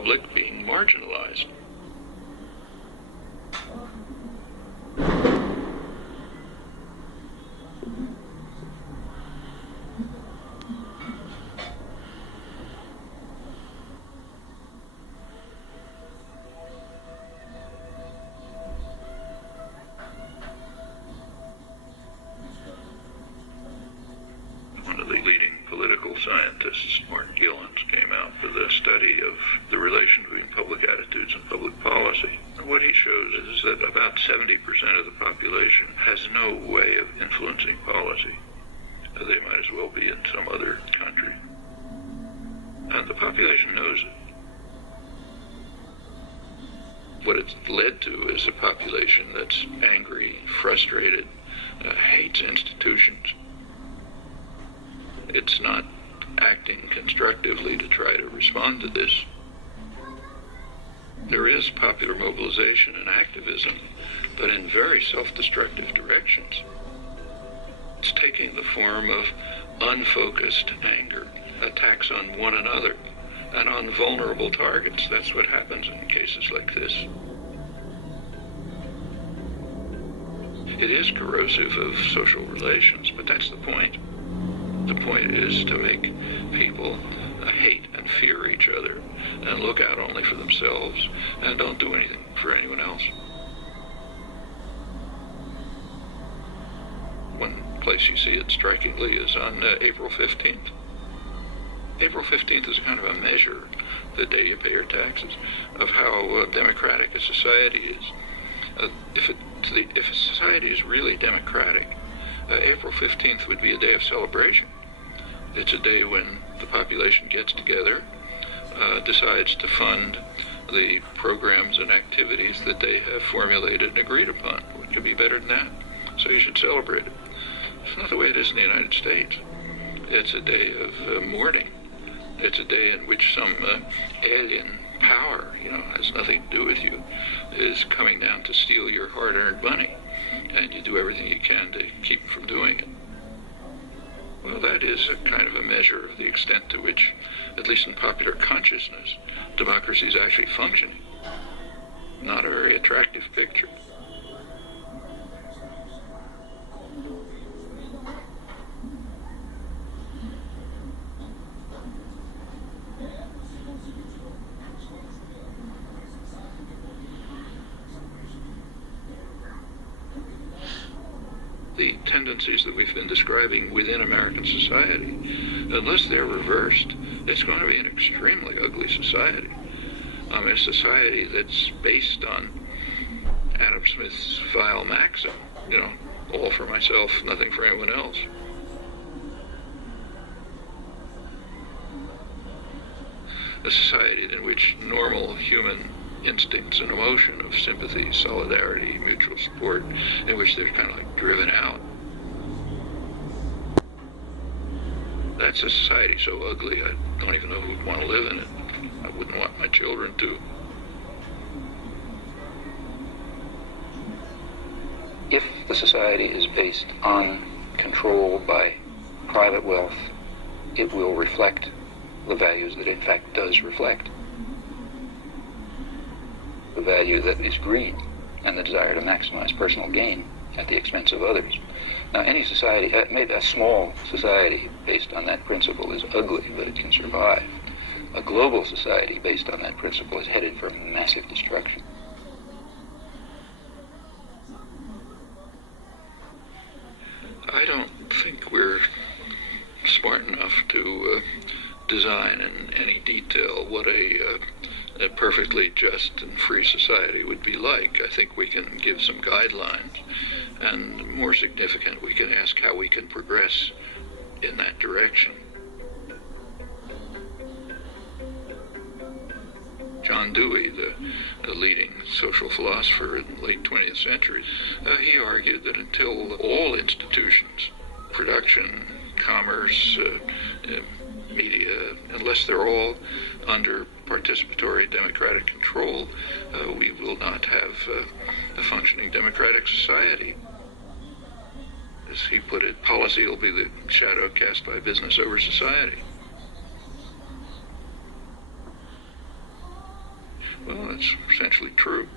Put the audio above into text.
public being marginalized. Scientists, Martin Gilens, came out with a study of the relation between public attitudes and public policy. And what he shows is that about 70% of the population has no way of influencing policy. They might as well be in some other country. And the population knows it. What it's led to is a population that's angry, frustrated, hates institutions. It's not acting constructively to try to respond to this. There is popular mobilization and activism, but in very self-destructive directions. It's taking the form of unfocused anger, attacks on one another, and on vulnerable targets. That's what happens in cases like this. It is corrosive of social relations, but that's the point. The point is to make people hate and fear each other and look out only for themselves and don't do anything for anyone else. One place you see it strikingly is on April 15th. April 15th is kind of a measure, the day you pay your taxes, of how democratic a society is. If a society is really democratic, April 15th would be a day of celebration. It's a day when the population gets together, decides to fund the programs and activities that they have formulated and agreed upon. What could be better than that? So you should celebrate it. It's not the way it is in the United States. It's a day of mourning. It's a day in which some alien power, has nothing to do with you, is coming down to steal your hard-earned money, and you do everything you can to keep from doing it. Well, that is a kind of a measure of the extent to which, at least in popular consciousness, democracy is actually functioning. Not a very attractive picture. The tendencies that we've been describing within American society, unless they're reversed, it's going to be an extremely ugly society. A society that's based on Adam Smith's vile maxim, all for myself, nothing for anyone else. A society in which normal human instincts and emotion of sympathy, solidarity, mutual support, in which they're kind of like driven out. That's a society so ugly, I don't even know who would want to live in it. I wouldn't want my children to. If the society is based on control by private wealth, it will reflect the values that it in fact does reflect. The value that is greed and the desire to maximize personal gain at the expense of others. Now, any society, maybe a small society based on that principle is ugly, but it can survive. A global society based on that principle is headed for massive destruction. I don't think we're smart enough to design in any detail what a perfectly just and free society would be like. I think we can give some guidelines, and more significant, we can ask how we can progress in that direction. John Dewey, the leading social philosopher in the late 20th century, he argued that until all institutions, production, commerce, media, unless they're all under participatory democratic control, we will not have a functioning democratic society. As he put it, policy will be the shadow cast by business over society. Well, that's essentially true.